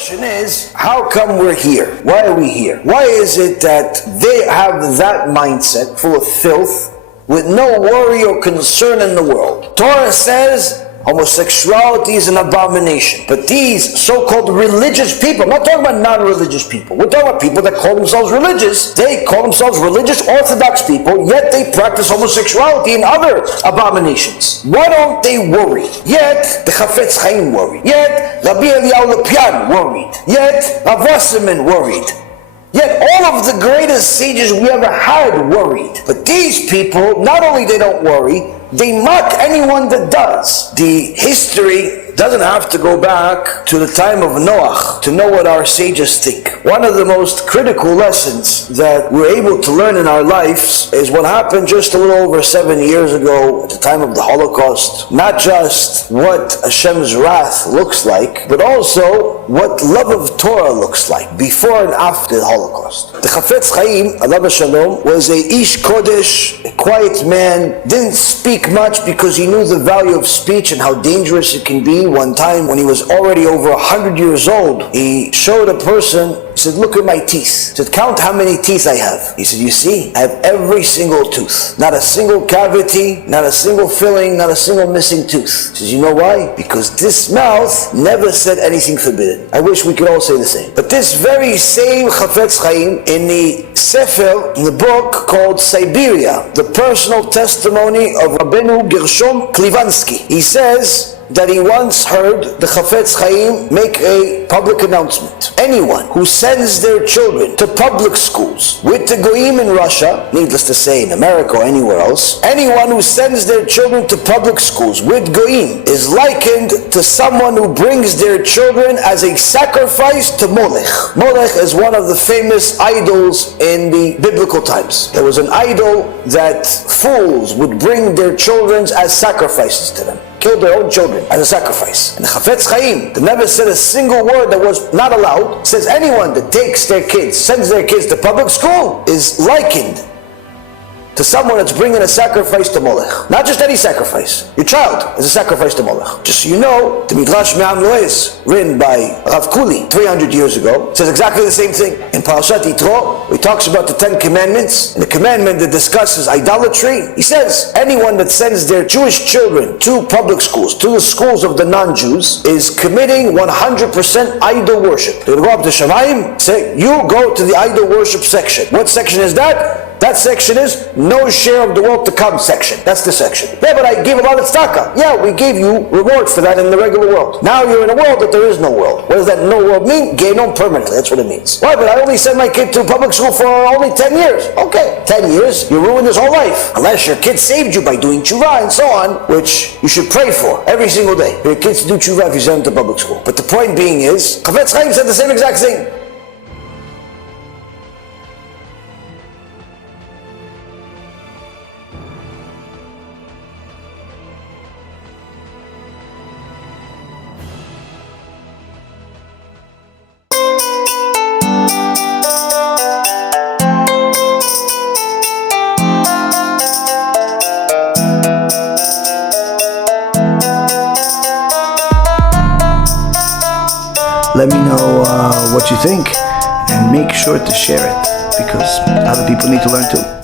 question is, how come we're here? Why are we here? Why is it that they have that mindset full of filth with no worry or concern in the world? Torah says homosexuality is an abomination. But these so-called religious people, I'm not talking about non-religious people, we're talking about people that call themselves religious. They call themselves religious Orthodox people, yet they practice homosexuality and other abominations. Why don't they worry? Yet the Chafetz Chaim worried. Yet Rabbi Yaron Reuven worried. Yet Rav Wasserman worried. Yet all of the greatest sages we ever had worried. But these people, not only they don't worry, they mock anyone that does. The history doesn't have to go back to the time of Noach to know what our sages think. One of the most critical lessons that we're able to learn in our lives is what happened just a little over 7 years ago at the time of the Holocaust. Not just what Hashem's wrath looks like, but also what love of Torah looks like before and after the Holocaust. The Chafetz Chaim, alav shalom, was a Ish Kodesh, a quiet man, didn't speak much because he knew the value of speech and how dangerous it can be. One time when he was already over 100 years old, he showed a person, he said, look at my teeth. He said, count how many teeth I have. He said, you see, I have every single tooth. Not a single cavity, not a single filling, not a single missing tooth. He says, you know why? Because this mouth never said anything forbidden. I wish we could all say the same. But this very same Chafetz Chaim, in the Sefer, in the book called Siberia, the personal testimony of Rabbeinu Gershom Klivansky, he says that he once heard the Chafetz Chaim make a public announcement. Anyone who sends their children to public schools with the Goyim in Russia, needless to say in America or anywhere else, anyone who sends their children to public schools with Goyim is likened to someone who brings their children as a sacrifice to Molech. Molech is one of the famous idols in the biblical times. There was an idol that fools would bring their children as sacrifices to them. Killed their own children as a sacrifice. And the Chafetz Chaim, that never said a single word that was not allowed, says anyone that takes their kids, sends their kids to public school, is likened to someone that's bringing a sacrifice to Molech. Not just any sacrifice. Your child is a sacrifice to Molech. Just so you know, the Midrash Me'am Loez, written by Rav Kuli 300 years ago, says exactly the same thing. In Parashat Yitro, he talks about the 10 commandments, and the commandment that discusses idolatry, he says, anyone that sends their Jewish children to public schools, to the schools of the non-Jews, is committing 100% idol worship. They're going to go up to Shamayim, say, you go to the idol worship section. What section is that? That section is no share of the world to come section. That's the section. Yeah, but I gave a lot of tzedakah. Yeah, we gave you reward for that in the regular world. Now you're in a world that there is no world. What does that no world mean? Genom permanently. That's what it means. Why? But I only sent my kid to public school for only 10 years. Okay, 10 years, you ruined his whole life. Unless your kid saved you by doing tshuva and so on, which you should pray for every single day. For your kids to do tshuva if you send them to public school. But the point being is, Chafetz Chaim said the same exact thing. Let me know what you think, and make sure to share it, because other people need to learn too.